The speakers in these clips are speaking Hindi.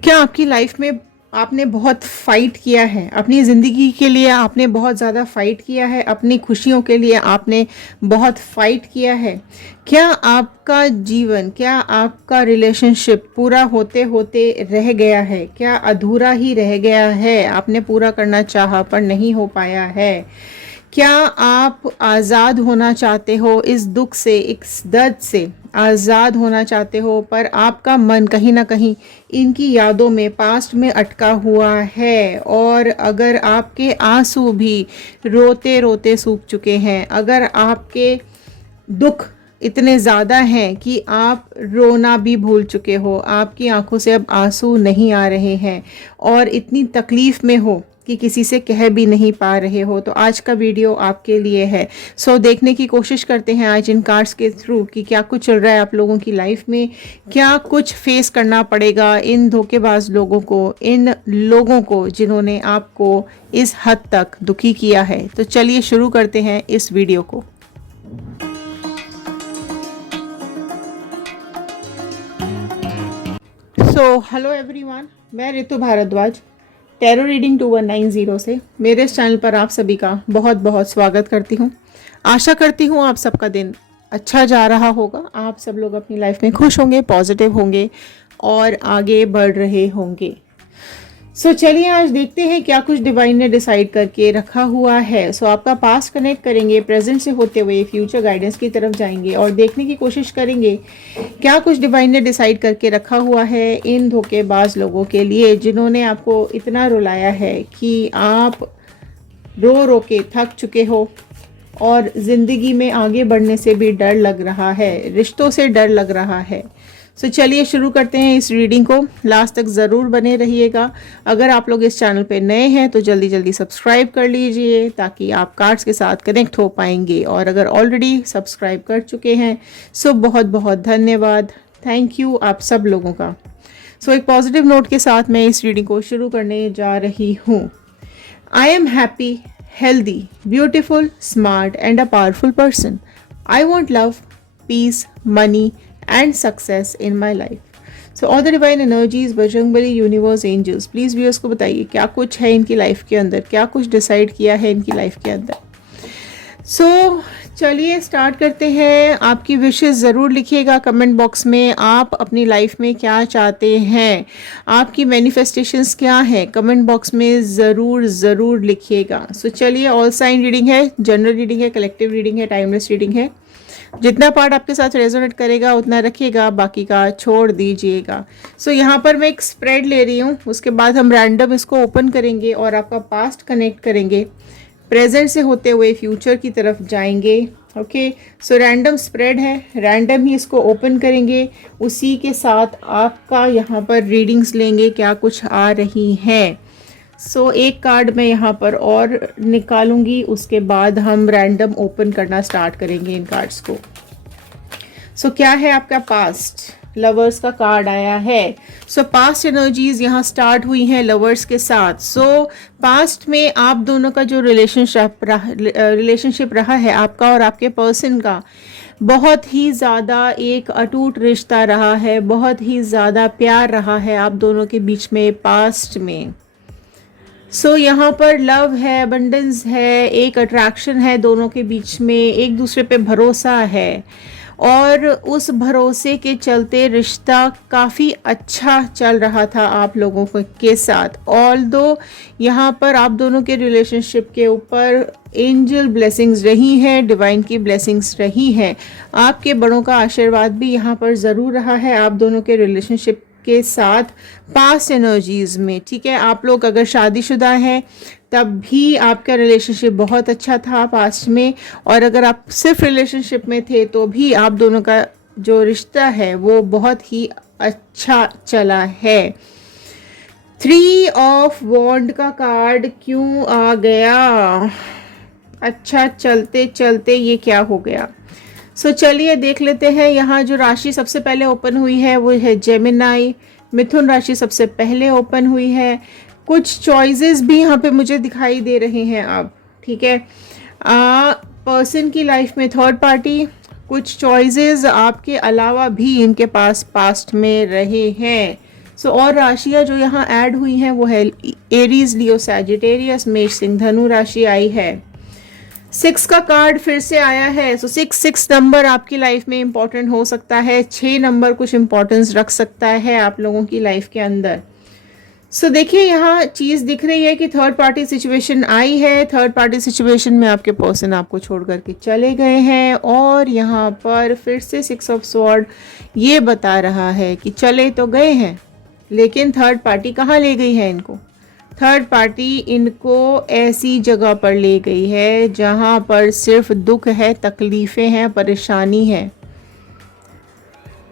क्या आपकी लाइफ में आपने बहुत फाइट किया है? अपनी ज़िंदगी के लिए आपने बहुत ज़्यादा फाइट किया है? अपनी खुशियों के लिए आपने बहुत फाइट किया है? क्या आपका जीवन, क्या आपका रिलेशनशिप पूरा होते होते रह गया है? क्या अधूरा ही रह गया है? आपने पूरा करना चाहा पर नहीं हो पाया है? क्या आप आज़ाद होना चाहते हो इस दुख से, इस दर्द से आज़ाद होना चाहते हो, पर आपका मन कहीं ना कहीं इनकी यादों में, पास्ट में अटका हुआ है? और अगर आपके आंसू भी रोते रोते सूख चुके हैं, अगर आपके दुख इतने ज़्यादा हैं कि आप रोना भी भूल चुके हो, आपकी आंखों से अब आंसू नहीं आ रहे हैं और इतनी तकलीफ़ में हो कि किसी से कह भी नहीं पा रहे हो, तो आज का वीडियो आपके लिए है। सो देखने की कोशिश करते हैं आज इन कार्ड्स के थ्रू कि क्या कुछ चल रहा है आप लोगों की लाइफ में, क्या कुछ फेस करना पड़ेगा इन धोखेबाज लोगों को, इन लोगों को जिन्होंने आपको इस हद तक दुखी किया है। तो चलिए शुरू करते हैं इस वीडियो को। हेलो एवरीवन, मैं रितु भारद्वाज, टैरो रीडिंग 2190 से मेरे इस चैनल पर आप सभी का बहुत बहुत स्वागत करती हूँ। आशा करती हूँ आप सबका दिन अच्छा जा रहा होगा, आप सब लोग अपनी लाइफ में खुश होंगे, पॉजिटिव होंगे और आगे बढ़ रहे होंगे। चलिए आज देखते हैं क्या कुछ डिवाइन ने डिसाइड करके रखा हुआ है। आपका पास्ट कनेक्ट करेंगे, प्रेजेंट से होते हुए फ्यूचर गाइडेंस की तरफ जाएंगे और देखने की कोशिश करेंगे क्या कुछ डिवाइन ने डिसाइड करके रखा हुआ है इन धोखेबाज लोगों के लिए, जिन्होंने आपको इतना रुलाया है कि आप रो रो के थक चुके हो और ज़िंदगी में आगे बढ़ने से भी डर लग रहा है, रिश्तों से डर लग रहा है। चलिए शुरू करते हैं इस रीडिंग को। लास्ट तक ज़रूर बने रहिएगा। अगर आप लोग इस चैनल पे नए हैं तो जल्दी जल्दी सब्सक्राइब कर लीजिए ताकि आप कार्ड्स के साथ कनेक्ट हो पाएंगे, और अगर ऑलरेडी सब्सक्राइब कर चुके हैं बहुत बहुत धन्यवाद, थैंक यू आप सब लोगों का। एक पॉजिटिव नोट के साथ मैं इस रीडिंग को शुरू करने जा रही हूँ। I am happy, healthy, beautiful, smart, and a powerful person. I want love, peace, money, and success in my life. All the divine energies, Bajrangbali, universe, angels, please viewers को बताइए क्या कुछ है इनकी लाइफ के अंदर, क्या कुछ डिसाइड किया है इनकी लाइफ के अंदर। चलिए स्टार्ट करते हैं। आपकी विशेस ज़रूर लिखिएगा कमेंट बॉक्स में, आप अपनी लाइफ में क्या चाहते हैं, आपकी मैनिफेस्टेशंस क्या है, कमेंट बॉक्स में ज़रूर ज़रूर लिखिएगा। चलिए, ऑल साइन रीडिंग है, जनरल रीडिंग है, कलेक्टिव रीडिंग है, टाइमलेस रीडिंग है। जितना पार्ट आपके साथ रेजोनेट करेगा उतना रखिएगा, बाकी का छोड़ दीजिएगा। यहाँ पर मैं एक स्प्रेड ले रही हूँ, उसके बाद हम रैंडम इसको ओपन करेंगे और आपका पास्ट कनेक्ट करेंगे, प्रेजेंट से होते हुए फ्यूचर की तरफ जाएंगे। ओके, रैंडम स्प्रेड है, रैंडम ही इसको ओपन करेंगे, उसी के साथ आपका यहाँ पर रीडिंग्स लेंगे क्या कुछ आ रही हैं। एक कार्ड मैं यहाँ पर और निकालूंगी, उसके बाद हम रैंडम ओपन करना स्टार्ट करेंगे इन कार्ड्स को। क्या है आपका पास्ट? लवर्स का कार्ड आया है। पास्ट एनर्जीज यहाँ स्टार्ट हुई हैं लवर्स के साथ। पास्ट में आप दोनों का जो रिलेशनशिप रहा है आपका और आपके पर्सन का, बहुत ही ज़्यादा एक अटूट रिश्ता रहा है, बहुत ही ज़्यादा प्यार रहा है आप दोनों के बीच में पास्ट में। यहाँ पर लव है, अबंडेंस है, एक अट्रैक्शन है दोनों के बीच में, एक दूसरे पे भरोसा है और उस भरोसे के चलते रिश्ता काफ़ी अच्छा चल रहा था आप लोगों के साथ। ऑल्दो यहाँ पर आप दोनों के रिलेशनशिप के ऊपर एंजल ब्लेसिंग्स रही हैं, डिवाइन की ब्लेसिंग्स रही हैं, आपके बड़ों का आशीर्वाद भी यहाँ पर ज़रूर रहा है आप दोनों के रिलेशनशिप के साथ पास्ट एनर्जीज में। ठीक है, आप लोग अगर शादीशुदा हैं तब भी आपका रिलेशनशिप बहुत अच्छा था पास्ट में, और अगर आप सिर्फ रिलेशनशिप में थे तो भी आप दोनों का जो रिश्ता है वो बहुत ही अच्छा चला है। 3 ऑफ वॉन्ड का कार्ड क्यों आ गया? अच्छा, चलते चलते ये क्या हो गया? चलिए देख लेते हैं। यहाँ जो राशि सबसे पहले ओपन हुई है वो है जेमिनाई, मिथुन राशि सबसे पहले ओपन हुई है। कुछ चॉइसेस भी यहाँ पे मुझे दिखाई दे रहे हैं अब। ठीक है, पर्सन की लाइफ में थर्ड पार्टी, कुछ चॉइसेस आपके अलावा भी इनके पास पास्ट में रहे हैं। सो और राशियाँ जो यहाँ ऐड हुई हैं वो है एरीज, लियो, सैजिटेरियस, मेष, सिंह, धनु राशि आई है। 6 का कार्ड फिर से आया है। सो 6 नंबर आपकी लाइफ में इंपॉर्टेंट हो सकता है। 6 नंबर कुछ इंपॉर्टेंस रख सकता है आप लोगों की लाइफ के अंदर। सो देखिए यहाँ चीज़ दिख रही है कि थर्ड पार्टी सिचुएशन आई है। थर्ड पार्टी सिचुएशन में आपके पर्सन आपको छोड़ करके चले गए हैं, और यहाँ पर फिर से 6 ऑफ स्वॉर्ड ये बता रहा है कि चले तो गए हैं, लेकिन थर्ड पार्टी कहाँ ले गई है इनको। थर्ड पार्टी इनको ऐसी जगह पर ले गई है जहाँ पर सिर्फ दुख है, तकलीफ़ें हैं, परेशानी है,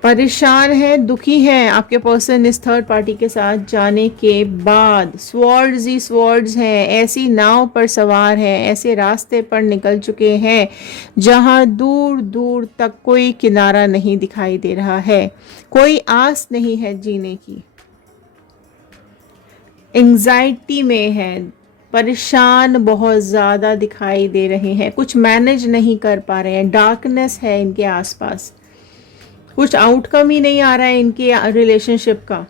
परेशान है, दुखी है आपके पर्सन इस थर्ड पार्टी के साथ जाने के बाद। स्वॉर्ड्स ही स्वॉर्ड्स हैं, ऐसी नाव पर सवार हैं, ऐसे रास्ते पर निकल चुके हैं जहां दूर दूर तक कोई किनारा नहीं दिखाई दे रहा है, कोई आस नहीं है जीने की। एंग्जाइटी में है, परेशान बहुत ज़्यादा दिखाई दे रहे हैं, कुछ मैनेज नहीं कर पा रहे हैं, डार्कनेस है इनके आसपास, कुछ आउटकम ही नहीं आ रहा है इनके रिलेशनशिप का,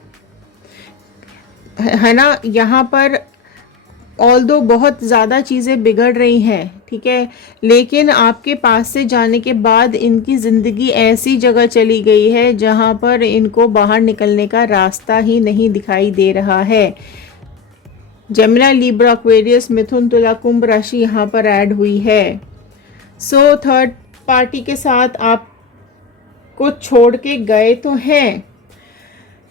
है ना। यहाँ पर ऑल्दो बहुत ज़्यादा चीज़ें बिगड़ रही हैं, ठीक है, लेकिन आपके पास से जाने के बाद इनकी ज़िंदगी ऐसी जगह चली गई है जहाँ पर इनको बाहर निकलने का रास्ता ही नहीं दिखाई दे रहा है। जेमिनी, लिब्रा, एक्वेरियस, मिथुन, तुला, कुंभ राशि यहाँ पर ऐड हुई है। सो थर्ड पार्टी के साथ आप को छोड़ के गए तो हैं।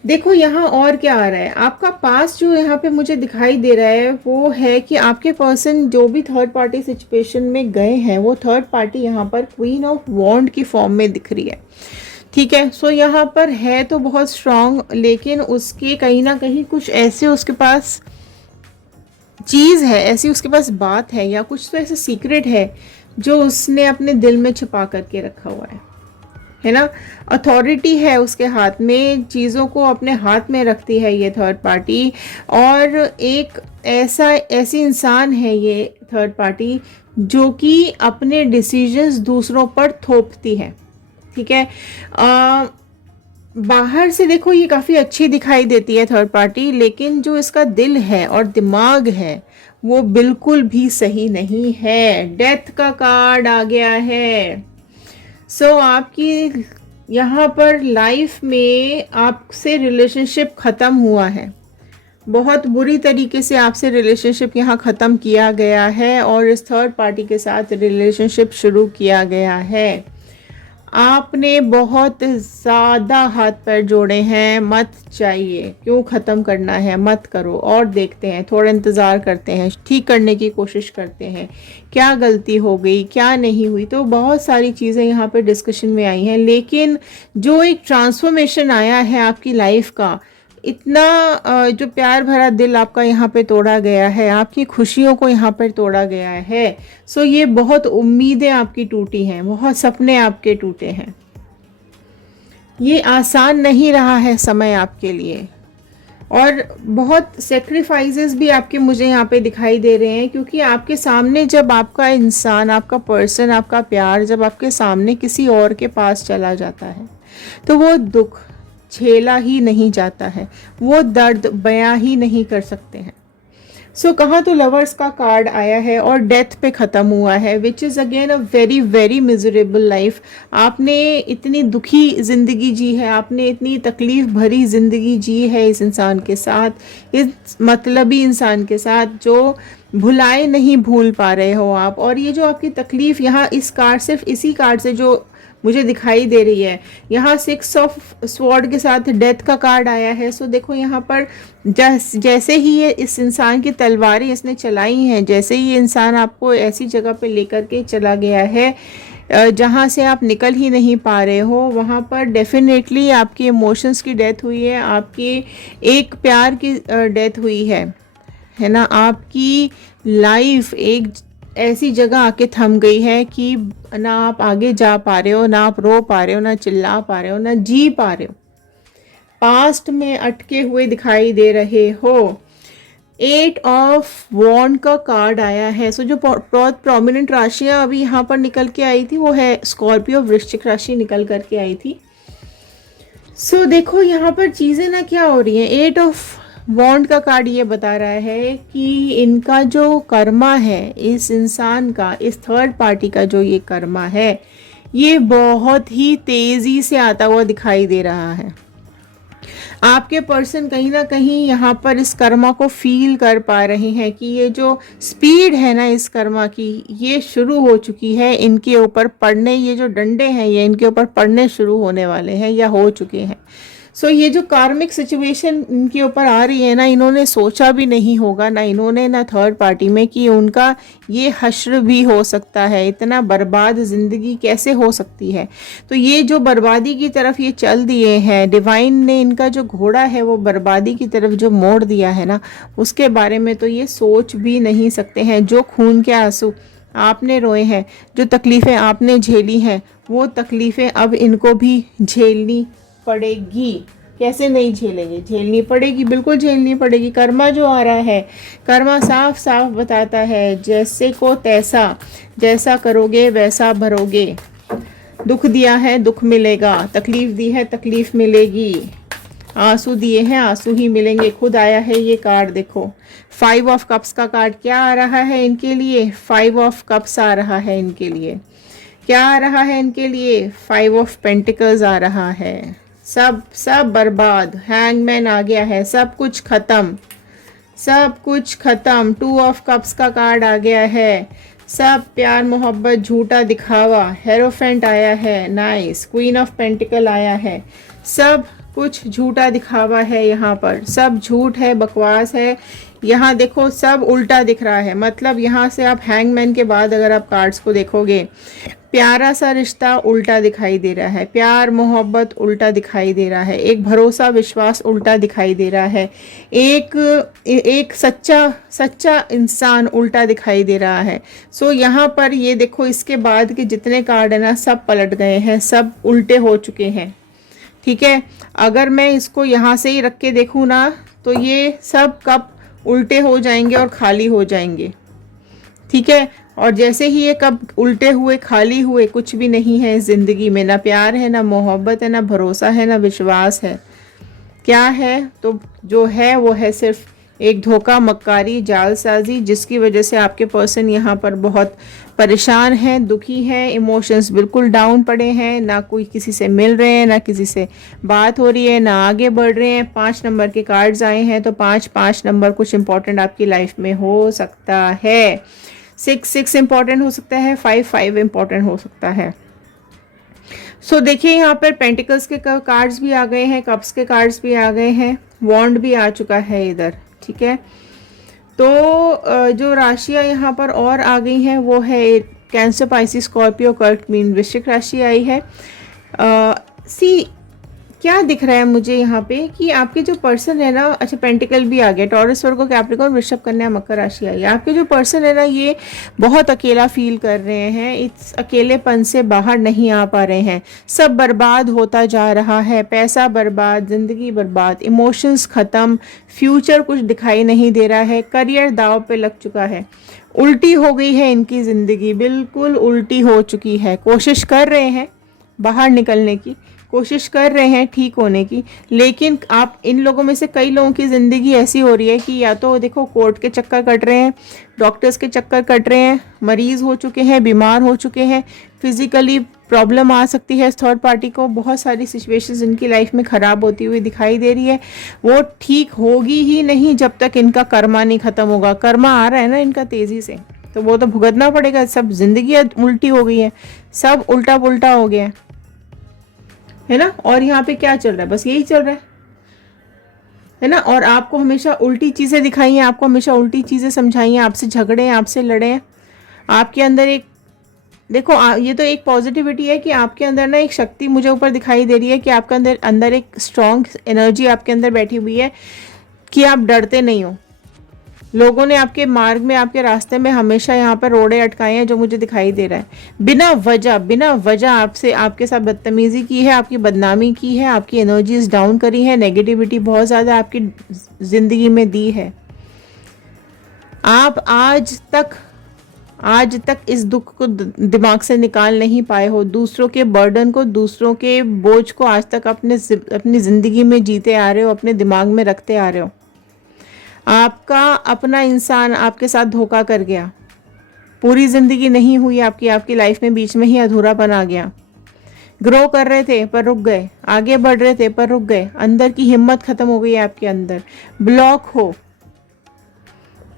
देखो यहाँ और क्या आ रहा है, आपका पास जो यहाँ पे मुझे दिखाई दे रहा है वो है कि आपके पर्सन जो भी थर्ड पार्टी सिचुएशन में गए हैं वो थर्ड पार्टी यहाँ पर क्वीन ऑफ वॉन्ड की फॉर्म में दिख रही है, ठीक है। सो यहाँ पर है तो बहुत स्ट्रांग, लेकिन उसके कहीं ना कहीं कुछ ऐसे उसके पास चीज़ है, ऐसी उसके पास बात है या कुछ तो ऐसे सीक्रेट है जो उसने अपने दिल में छुपा करके रखा हुआ है ना। अथॉरिटी है उसके हाथ में, चीज़ों को अपने हाथ में रखती है ये थर्ड पार्टी, और एक ऐसी इंसान है ये थर्ड पार्टी जो कि अपने डिसीजंस दूसरों पर थोपती है, ठीक है। बाहर से देखो ये काफ़ी अच्छी दिखाई देती है थर्ड पार्टी, लेकिन जो इसका दिल है और दिमाग है वो बिल्कुल भी सही नहीं है। डेथ का कार्ड आ गया है। सो आपकी यहाँ पर लाइफ में आपसे रिलेशनशिप ख़त्म हुआ है, बहुत बुरी तरीके से आपसे रिलेशनशिप यहाँ ख़त्म किया गया है और इस थर्ड पार्टी के साथ रिलेशनशिप शुरू किया गया है। आपने बहुत ज़्यादा हाथ पैर जोड़े हैं, मत चाहिए, क्यों ख़त्म करना है, मत करो, और देखते हैं, थोड़ा इंतज़ार करते हैं, ठीक करने की कोशिश करते हैं, क्या गलती हो गई, क्या नहीं हुई। तो बहुत सारी चीज़ें यहाँ पे डिस्कशन में आई हैं, लेकिन जो एक ट्रांसफॉर्मेशन आया है आपकी लाइफ का, इतना जो प्यार भरा दिल आपका यहाँ पे तोड़ा गया है, आपकी खुशियों को यहाँ पर तोड़ा गया है। सो ये बहुत उम्मीदें आपकी टूटी हैं, बहुत सपने आपके टूटे हैं। ये आसान नहीं रहा है समय आपके लिए, और बहुत सेक्रीफाइसेस भी आपके मुझे यहाँ पे दिखाई दे रहे हैं, क्योंकि आपके सामने जब आपका इंसान, आपका पर्सन, आपका प्यार जब आपके सामने किसी और के पास चला जाता है तो वो दुख झेला ही नहीं जाता है, वो दर्द बयां ही नहीं कर सकते हैं। सो कहाँ तो लवर्स का कार्ड आया है और डेथ पे ख़त्म हुआ है, which is again a very very miserable life. आपने इतनी दुखी ज़िंदगी जी है, आपने इतनी तकलीफ़ भरी ज़िंदगी जी है इस इंसान के साथ, इस मतलबी इंसान के साथ जो भुलाए नहीं भूल पा रहे हो आप। और ये जो आपकी तकलीफ़ यहाँ इस कार्ड, सिर्फ इसी कार्ड से जो मुझे दिखाई दे रही है, यहाँ 6 ऑफ स्वॉर्ड के साथ डेथ का कार्ड आया है। सो देखो यहाँ पर जैसे ही ये इस इंसान की तलवारें इसने चलाई हैं, जैसे ही ये इंसान आपको ऐसी जगह पे लेकर के चला गया है जहाँ से आप निकल ही नहीं पा रहे हो, वहाँ पर डेफिनेटली आपकी इमोशंस की डेथ हुई है, आपकी एक प्यार की डेथ हुई है ना। आपकी लाइफ एक ऐसी जगह आके थम गई है कि ना आप आगे जा पा रहे हो, ना आप रो पा रहे हो, ना चिल्ला पा रहे हो, ना जी पा रहे हो, पास्ट में अटके हुए दिखाई दे रहे हो। 8 ऑफ वॉन्ड का कार्ड आया है। सो जो बहुत प्रोमिनेंट राशियां अभी यहाँ पर निकल के आई थी वो है स्कॉर्पियो, वृश्चिक राशि निकल करके आई थी। सो देखो यहाँ पर चीज़ें ना क्या हो रही हैं। 8 ऑफ वॉन्ड का कार्ड ये बता रहा है कि इनका जो कर्मा है, इस इंसान का, इस थर्ड पार्टी का जो ये कर्मा है, ये बहुत ही तेज़ी से आता हुआ दिखाई दे रहा है। आपके पर्सन कहीं ना कहीं यहाँ पर इस कर्मा को फील कर पा रहे हैं कि ये जो स्पीड है ना इस कर्मा की, ये शुरू हो चुकी है इनके ऊपर पड़ने। ये जो डंडे हैं ये इनके ऊपर पड़ने शुरू होने वाले हैं या हो चुके हैं। सो ये जो कार्मिक सिचुएशन इनके ऊपर आ रही है ना, इन्होंने सोचा भी नहीं होगा, ना इन्होंने ना थर्ड पार्टी में, कि उनका ये हश्र भी हो सकता है। इतना बर्बाद ज़िंदगी कैसे हो सकती है। तो ये जो बर्बादी की तरफ ये चल दिए हैं, डिवाइन ने इनका जो घोड़ा है वो बर्बादी की तरफ जो मोड़ दिया है ना, उसके बारे में तो ये सोच भी नहीं सकते हैं। जो खून के आंसू आपने रोए हैं, जो तकलीफ़ें आपने झेली हैं, वो तकलीफ़ें अब इनको भी झेलनी पड़ेगी। कैसे नहीं झेलेंगे, झेलनी पड़ेगी, बिल्कुल झेलनी पड़ेगी। कर्मा जो आ रहा है, कर्मा साफ साफ बताता है जैसे को तैसा, जैसा करोगे वैसा भरोगे। दुख दिया है दुख मिलेगा, तकलीफ दी है तकलीफ मिलेगी, आंसू दिए हैं आंसू ही मिलेंगे। खुद आया है ये कार्ड, देखो 5 ऑफ कप्स का कार्ड क्या आ रहा है इनके लिए। 5 ऑफ कप्स आ रहा है इनके लिए। क्या आ रहा है इनके लिए? 5 ऑफ पेंटिकल्स आ रहा है। सब बर्बाद, हैंगमैन आ गया है, सब कुछ खत्म, सब कुछ खत्म। 2 ऑफ कप्स का कार्ड आ गया है। सब प्यार मोहब्बत झूठा दिखावा, हेरोफेंट आया है, नाइस। क्वीन ऑफ पेंटिकल आया है। सब कुछ झूठा दिखावा है यहाँ पर, सब झूठ है, बकवास है। यहाँ देखो सब उल्टा दिख रहा है। मतलब यहाँ से आप हैंगमैन के बाद अगर आप कार्ड्स को देखोगे, प्यारा सा रिश्ता उल्टा दिखाई दे रहा है, प्यार मोहब्बत उल्टा दिखाई दे रहा है, एक भरोसा विश्वास उल्टा दिखाई दे रहा है, एक सच्चा इंसान उल्टा दिखाई दे रहा है। सो यहाँ पर ये देखो, इसके बाद के जितने कार्ड है ना, सब पलट गए हैं, सब उल्टे हो चुके हैं। ठीक है, अगर मैं इसको यहाँ से ही रख के देखूँ ना, तो ये सब कप उल्टे हो जाएंगे और खाली हो जाएंगे। ठीक है, और जैसे ही ये कब उल्टे हुए, खाली हुए, कुछ भी नहीं है इस ज़िंदगी में, ना प्यार है, ना मोहब्बत है, ना भरोसा है, ना विश्वास है। क्या है? तो जो है वो है सिर्फ एक धोखा, मक्कारी, जालसाजी, जिसकी वजह से आपके पर्सन यहाँ पर बहुत परेशान हैं, दुखी हैं, इमोशंस बिल्कुल डाउन पड़े हैं, ना कोई किसी से मिल रहे हैं, ना किसी से बात हो रही है, ना आगे बढ़ रहे हैं। 5 नंबर के कार्ड्स आए हैं, तो 5 नंबर कुछ इंपॉर्टेंट आपकी लाइफ में हो सकता है। 6 इंपॉर्टेंट हो सकता है, 5 इंपॉर्टेंट हो सकता है। सो देखिए यहाँ पर पेंटिकल्स के कार्ड्स भी आ गए हैं, कप्स के कार्ड्स भी आ गए हैं, वॉन्ड भी आ चुका है इधर। ठीक है, तो जो राशियाँ यहाँ पर और आ गई हैं वो है कैंसर, पाइसिस, स्कॉर्पियो, कर्क, मीन, वृश्चिक राशि आई है। सी क्या दिख रहा है मुझे यहाँ पे कि आपके जो पर्सन है ना, अच्छा पेंटिकल भी आ गया, टॉरस, वर्गो, कैप्रिकॉर्न, वृषभ, कन्या, मकर राशि आई है। आपके जो पर्सन है ना, ये बहुत अकेला फील कर रहे हैं, इस अकेलेपन से बाहर नहीं आ पा रहे हैं। सब बर्बाद होता जा रहा है, पैसा बर्बाद, ज़िंदगी बर्बाद, इमोशंस ख़त्म, फ्यूचर कुछ दिखाई नहीं दे रहा है, करियर दाव पे लग चुका है, उल्टी हो गई है इनकी ज़िंदगी, बिल्कुल उल्टी हो चुकी है। कोशिश कर रहे हैं बाहर निकलने की, कोशिश कर रहे हैं ठीक होने की, लेकिन आप इन लोगों में से कई लोगों की ज़िंदगी ऐसी हो रही है कि या तो देखो कोर्ट के चक्कर कट रहे हैं, डॉक्टर्स के चक्कर कट रहे हैं, मरीज़ हो चुके हैं, बीमार हो चुके हैं, फिज़िकली प्रॉब्लम आ सकती है थर्ड पार्टी को। बहुत सारी सिचुएशंस इनकी लाइफ में ख़राब होती हुई दिखाई दे रही है। वो ठीक होगी ही नहीं जब तक इनका कर्मा नहीं ख़त्म होगा। कर्मा आ रहा है ना इनका तेज़ी से, तो वो तो भुगतना पड़ेगा। सब जिंदगी उल्टी हो गई है, सब उल्टा पुल्टा हो गया है ना। और यहाँ पे क्या चल रहा है? बस यही चल रहा है ना। और आपको हमेशा उल्टी चीज़ें दिखाई हैं, आपको हमेशा उल्टी चीज़ें समझाई हैं, आपसे झगड़े हैं, आपसे लड़े हैं। आपके अंदर एक देखो ये तो एक पॉजिटिविटी है कि आपके अंदर ना एक शक्ति मुझे ऊपर दिखाई दे रही है कि आपके अंदर एक स्ट्रॉन्ग एनर्जी आपके अंदर बैठी हुई है कि आप डरते नहीं हो। लोगों ने आपके मार्ग में, आपके रास्ते में हमेशा यहाँ पर रोड़े अटकाए हैं, जो मुझे दिखाई दे रहा है। बिना वजह आपसे, आपके साथ बदतमीजी की है, आपकी बदनामी की है, आपकी एनर्जीज डाउन करी है, नेगेटिविटी बहुत ज़्यादा आपकी ज़िंदगी में दी है। आप आज तक आज तक इस दुख को दिमाग से निकाल नहीं पाए हो, दूसरों के बर्डन को, दूसरों के बोझ को आज तक अपनी ज़िंदगी में जीते आ रहे हो, अपने दिमाग में रखते आ रहे हो। आपका अपना इंसान आपके साथ धोखा कर गया, पूरी ज़िंदगी नहीं हुई आपकी लाइफ में, बीच में ही अधूरापन आ गया। ग्रो कर रहे थे पर रुक गए, आगे बढ़ रहे थे पर रुक गए, अंदर की हिम्मत खत्म हो गई है आपके अंदर, ब्लॉक हो,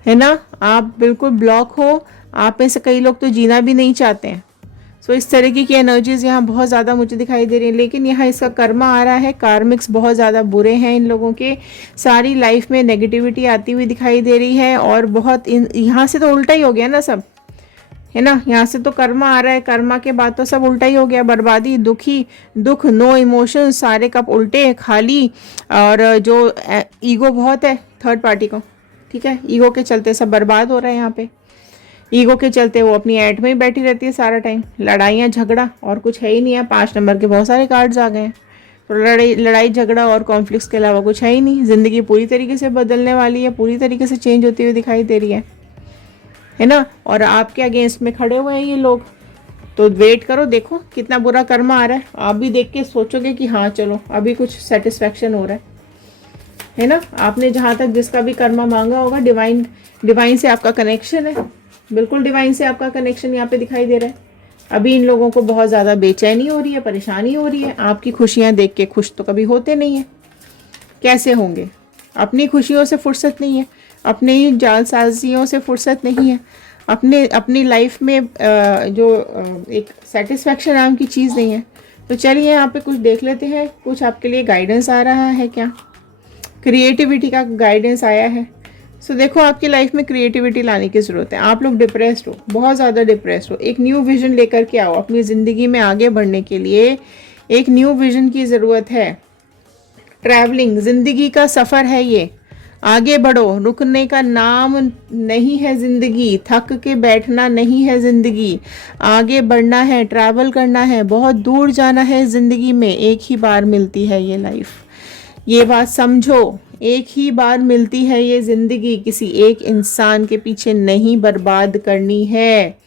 है ना, आप बिल्कुल ब्लॉक हो। आप में से कई लोग तो जीना भी नहीं चाहते हैं। सो इस तरीके की एनर्जीज यहाँ बहुत ज़्यादा मुझे दिखाई दे रही है। लेकिन यहाँ इसका कर्मा आ रहा है, कार्मिक्स बहुत ज़्यादा बुरे हैं इन लोगों के, सारी लाइफ में नेगेटिविटी आती हुई दिखाई दे रही है। और बहुत यहाँ से तो उल्टा ही हो गया ना सब, है ना, यहाँ से तो कर्मा आ रहा है, कर्मा के बाद तो सब उल्टा ही हो गया, बर्बादी, दुख, नो इमोशन, सारे कप उल्टे खाली। और जो ईगो बहुत है थर्ड पार्टी को, ठीक है, ईगो के चलते सब बर्बाद हो रहा है यहाँ पे। ईगो के चलते वो अपनी ऐट में ही बैठी रहती है सारा टाइम, लड़ाइयाँ झगड़ा और कुछ है ही नहीं है। 5 नंबर के बहुत सारे कार्ड्स आ गए हैं, तो लड़ाई झगड़ा और कॉन्फ्लिक्ट्स के अलावा कुछ है ही नहीं। ज़िंदगी पूरी तरीके से बदलने वाली है, पूरी तरीके से चेंज होती हुई दिखाई दे रही है ना। और आपके अगेंस्ट में खड़े हुए हैं ये लोग, तो वेट करो, देखो कितना बुरा कर्मा आ रहा है। आप भी देख के सोचोगे कि हाँ चलो अभी कुछ सेटिस्फेक्शन हो रहा है ना। आपने जहाँ तक जिसका भी कर्मा मांगा होगा, डिवाइन से आपका कनेक्शन है, बिल्कुल डिवाइन से आपका कनेक्शन यहाँ पे दिखाई दे रहा है। अभी इन लोगों को बहुत ज़्यादा बेचैनी हो रही है, परेशानी हो रही है। आपकी खुशियाँ देख के खुश तो कभी होते नहीं है, कैसे होंगे? अपनी खुशियों से फुर्सत नहीं है, अपने ही जालसाजियों से फुर्सत नहीं है, अपनी लाइफ में जो एक सेटिस्फेक्शन नाम की चीज़ नहीं है। तो चलिए यहाँ पे कुछ देख लेते हैं, कुछ आपके लिए गाइडेंस आ रहा है क्या? क्रिएटिविटी का गाइडेंस आया है। सो देखो, आपकी लाइफ में क्रिएटिविटी लाने की ज़रूरत है। आप लोग डिप्रेस्ड हो, बहुत ज़्यादा डिप्रेस्ड हो, एक न्यू विजन लेकर के आओ। अपनी ज़िंदगी में आगे बढ़ने के लिए एक न्यू विजन की ज़रूरत है। ट्रैवलिंग, ज़िंदगी का सफ़र है ये, आगे बढ़ो, रुकने का नाम नहीं है ज़िंदगी, थक के बैठना नहीं है ज़िंदगी, आगे बढ़ना है, ट्रैवल करना है, बहुत दूर जाना है। ज़िंदगी में एक ही बार मिलती है ये लाइफ, ये बात समझो, एक ही बार मिलती है ये ज़िंदगी, किसी एक इंसान के पीछे नहीं बर्बाद करनी है।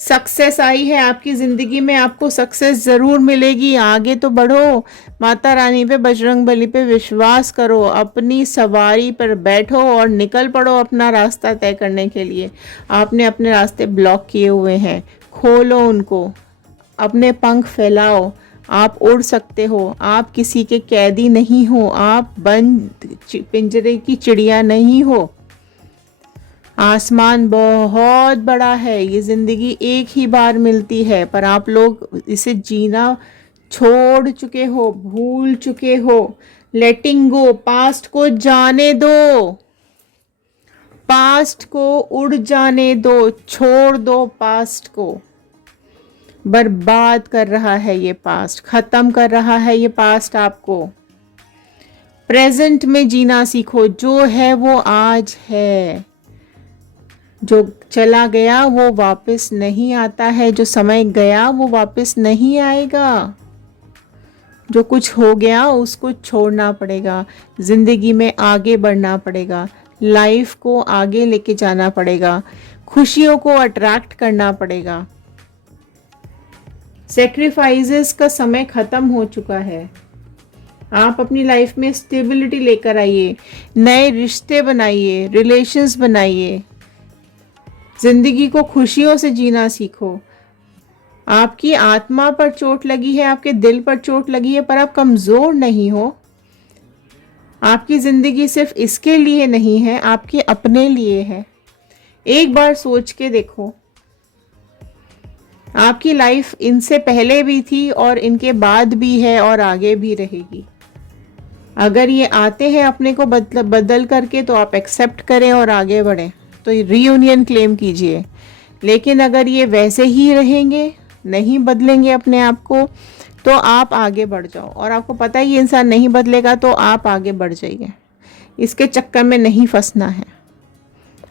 सक्सेस आई है आपकी ज़िंदगी में, आपको सक्सेस ज़रूर मिलेगी, आगे तो बढ़ो, माता रानी पे, बजरंग बली पे विश्वास करो, अपनी सवारी पर बैठो और निकल पड़ो अपना रास्ता तय करने के लिए। आपने अपने रास्ते ब्लॉक किए हुए हैं, खोलो उनको, अपने पंख फैलाओ, आप उड़ सकते हो, आप किसी के कैदी नहीं हो, आप बंद पिंजरे की चिड़िया नहीं हो। आसमान बहुत बड़ा है, ये ज़िंदगी एक ही बार मिलती है, पर आप लोग इसे जीना छोड़ चुके हो, भूल चुके हो। लेटिंग गो, पास्ट को जाने दो, पास्ट को उड़ जाने दो, छोड़ दो पास्ट को। बर्बाद कर रहा है ये पास्ट, ख़त्म कर रहा है ये पास्ट आपको। प्रेजेंट में जीना सीखो, जो है वो आज है, जो चला गया वो वापस नहीं आता है, जो समय गया वो वापस नहीं आएगा। जो कुछ हो गया उसको छोड़ना पड़ेगा, ज़िंदगी में आगे बढ़ना पड़ेगा, लाइफ को आगे लेके जाना पड़ेगा, खुशियों को अट्रैक्ट करना पड़ेगा। सेक्रीफाइसेस का समय ख़त्म हो चुका है। आप अपनी लाइफ में स्टेबिलिटी लेकर आइए, नए रिश्ते बनाइए, रिलेशंस बनाइए, ज़िंदगी को खुशियों से जीना सीखो। आपकी आत्मा पर चोट लगी है, आपके दिल पर चोट लगी है, पर आप कमज़ोर नहीं हो। आपकी ज़िंदगी सिर्फ इसके लिए नहीं है, आपके अपने लिए है। एक बार सोच के देखो, आपकी लाइफ इनसे पहले भी थी और इनके बाद भी है और आगे भी रहेगी। अगर ये आते हैं अपने को बदल करके, तो आप एक्सेप्ट करें और आगे बढ़ें, तो रीयूनियन क्लेम कीजिए। लेकिन अगर ये वैसे ही रहेंगे, नहीं बदलेंगे अपने आप को, तो आप आगे बढ़ जाओ। और आपको पता है ये इंसान नहीं बदलेगा, तो आप आगे बढ़ जाइए, इसके चक्कर में नहीं फंसना है।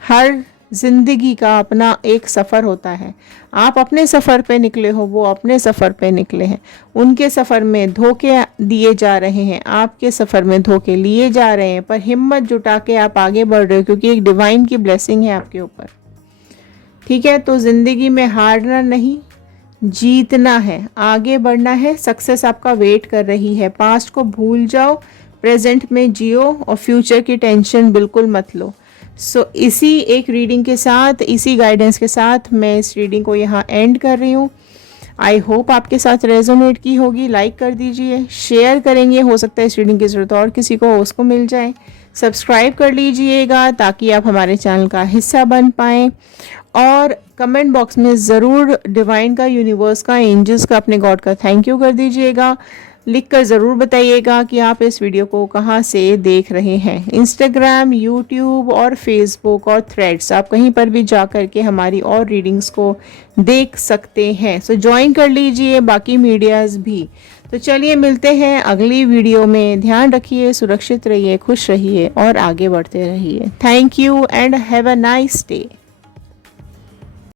हर जिंदगी का अपना एक सफ़र होता है, आप अपने सफ़र पे निकले हो, वो अपने सफ़र पे निकले हैं। उनके सफ़र में धोखे दिए जा रहे हैं, आपके सफ़र में धोखे लिए जा रहे हैं, पर हिम्मत जुटा के आप आगे बढ़ रहे हो, क्योंकि एक डिवाइन की ब्लेसिंग है आपके ऊपर। ठीक है, तो ज़िंदगी में हारना नहीं, जीतना है, आगे बढ़ना है, सक्सेस आपका वेट कर रही है। पास्ट को भूल जाओ, प्रेजेंट में जियो और फ्यूचर की टेंशन बिल्कुल मत लो। इसी एक रीडिंग के साथ, इसी गाइडेंस के साथ मैं इस रीडिंग को यहाँ एंड कर रही हूँ। आई होप आपके साथ रेजोनेट की होगी। लाइक कर दीजिए, शेयर करेंगे, हो सकता है इस रीडिंग की ज़रूरत और किसी को हो, उसको मिल जाए। सब्सक्राइब कर लीजिएगा ताकि आप हमारे चैनल का हिस्सा बन पाएँ। और कमेंट बॉक्स में ज़रूर डिवाइन का, यूनिवर्स का, एंजल्स का, अपने गॉड का थैंक यू कर दीजिएगा। लिखकर ज़रूर बताइएगा कि आप इस वीडियो को कहाँ से देख रहे हैं। इंस्टाग्राम, यूट्यूब और फेसबुक और थ्रेड्स, आप कहीं पर भी जा कर के हमारी और रीडिंग्स को देख सकते हैं। सो ज्वाइन कर लीजिए, बाकी मीडियाज़ भी। तो चलिए मिलते हैं अगली वीडियो में। ध्यान रखिए, सुरक्षित रहिए, खुश रहिए और आगे बढ़ते रहिए। Thank you and have a nice day.